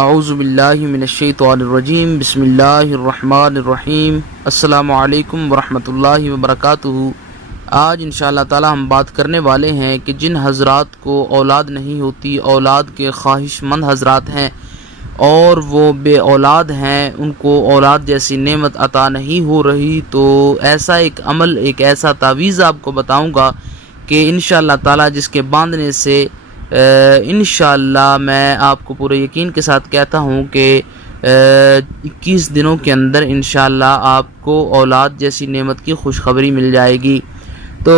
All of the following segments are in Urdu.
اعوذ باللہ من الشیطان الرجیم، بسم اللہ الرحمن الرحیم۔ السلام علیکم ورحمۃ اللہ وبرکاتہ۔ آج انشاءاللہ تعالی ہم بات کرنے والے ہیں کہ جن حضرات کو اولاد نہیں ہوتی، اولاد کے خواہش مند حضرات ہیں اور وہ بے اولاد ہیں، ان کو اولاد جیسی نعمت عطا نہیں ہو رہی، تو ایسا ایک عمل، ایک ایسا تعویذ آپ کو بتاؤں گا کہ انشاءاللہ تعالی جس کے باندھنے سے انشاءاللہ میں آپ کو پورے یقین کے ساتھ کہتا ہوں کہ 21 دنوں کے اندر انشاءاللہ آپ کو اولاد جیسی نعمت کی خوشخبری مل جائے گی۔ تو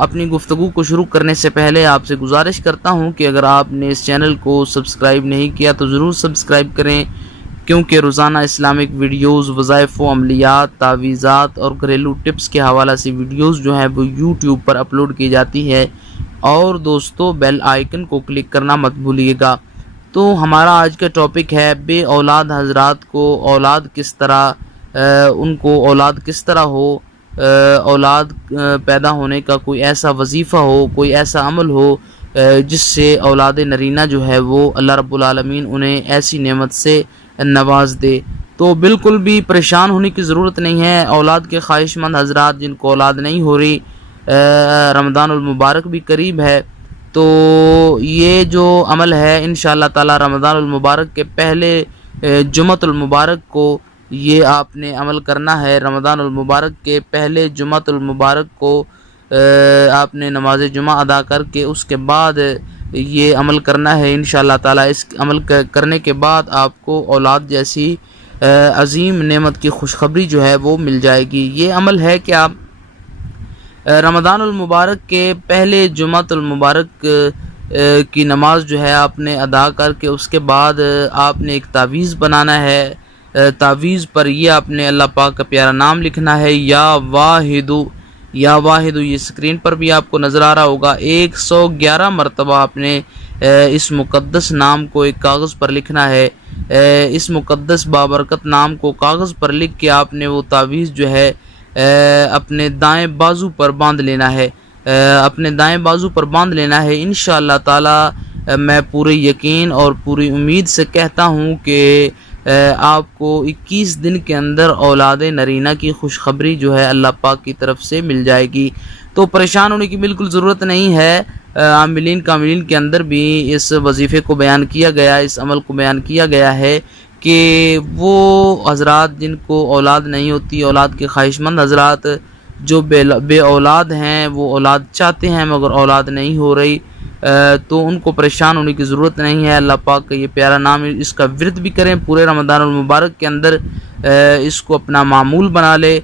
اپنی گفتگو کو شروع کرنے سے پہلے آپ سے گزارش کرتا ہوں کہ اگر آپ نے اس چینل کو سبسکرائب نہیں کیا تو ضرور سبسکرائب کریں، کیونکہ روزانہ اسلامک ویڈیوز، وظائف و عملیات، تعویذات اور گھریلو ٹپس کے حوالہ سے ویڈیوز جو ہیں وہ یوٹیوب پر اپلوڈ کی جاتی ہے۔ اور دوستو بیل آئیکن کو کلک کرنا مت بھولیے گا۔ تو ہمارا آج کا ٹاپک ہے بے اولاد حضرات کو اولاد کس طرح، ان کو اولاد کس طرح ہو، اولاد پیدا ہونے کا کوئی ایسا وظیفہ ہو، کوئی ایسا عمل ہو جس سے اولاد نرینہ جو ہے وہ اللہ رب العالمین انہیں ایسی نعمت سے نواز دے۔ تو بالکل بھی پریشان ہونے کی ضرورت نہیں ہے۔ اولاد کے خواہش مند حضرات جن کو اولاد نہیں ہو رہی، رمضان المبارک بھی قریب ہے، تو یہ جو عمل ہے انشاءاللہ تعالی رمضان المبارک کے پہلے جمعۃ المبارک کو یہ آپ نے عمل کرنا ہے۔ رمضان المبارک کے پہلے جمعۃ المبارک کو آپ نے نماز جمعہ ادا کر کے اس کے بعد یہ عمل کرنا ہے انشاءاللہ تعالی۔ اس عمل کرنے کے بعد آپ کو اولاد جیسی عظیم نعمت کی خوشخبری جو ہے وہ مل جائے گی۔ یہ عمل ہے کہ آپ رمضان المبارک کے پہلے جمعۃ المبارک کی نماز جو ہے آپ نے ادا کر کے اس کے بعد آپ نے ایک تعویذ بنانا ہے۔ تعویذ پر یہ آپ نے اللہ پاک کا پیارا نام لکھنا ہے، یا واحد، یا واحد۔ یہ اسکرین پر بھی آپ کو نظر آ رہا ہوگا۔ 111 مرتبہ آپ نے اس مقدس نام کو ایک کاغذ پر لکھنا ہے۔ اس مقدس بابرکت نام کو کاغذ پر لکھ کے آپ نے وہ تعویذ جو ہے اپنے دائیں بازو پر باندھ لینا ہے، اپنے دائیں بازو پر باندھ لینا ہے۔ انشاءاللہ تعالی میں پورے یقین اور پوری امید سے کہتا ہوں کہ آپ کو 21 دن کے اندر اولاد نرینہ کی خوشخبری جو ہے اللہ پاک کی طرف سے مل جائے گی۔ تو پریشان ہونے کی بالکل ضرورت نہیں ہے۔ عاملین کاملین کے اندر بھی اس وظیفے کو بیان کیا گیا، اس عمل کو بیان کیا گیا ہے کہ وہ حضرات جن کو اولاد نہیں ہوتی، اولاد کے خواہش مند حضرات جو بے اولاد ہیں، وہ اولاد چاہتے ہیں مگر اولاد نہیں ہو رہی، تو ان کو پریشان ہونے کی ضرورت نہیں ہے۔ اللہ پاک کا یہ پیارا نام، اس کا ورد بھی کریں پورے رمضان المبارک کے اندر، اس کو اپنا معمول بنا لے،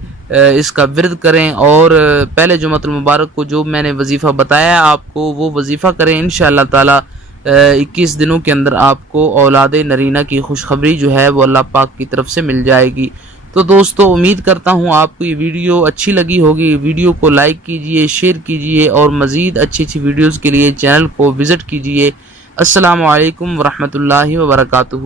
اس کا ورد کریں اور پہلے جمعۃ المبارک کو جو میں نے وظیفہ بتایا آپ کو وہ وظیفہ کریں۔ انشاءاللہ تعالی 21 دنوں کے اندر آپ کو اولاد نرینہ کی خوشخبری جو ہے وہ اللہ پاک کی طرف سے مل جائے گی۔ تو دوستو امید کرتا ہوں آپ کو یہ ویڈیو اچھی لگی ہوگی۔ ویڈیو کو لائک کیجئے، شیئر کیجئے اور مزید اچھی ویڈیوز کے لیے چینل کو وزٹ کیجئے۔ السلام علیکم ورحمۃ اللہ وبرکاتہ۔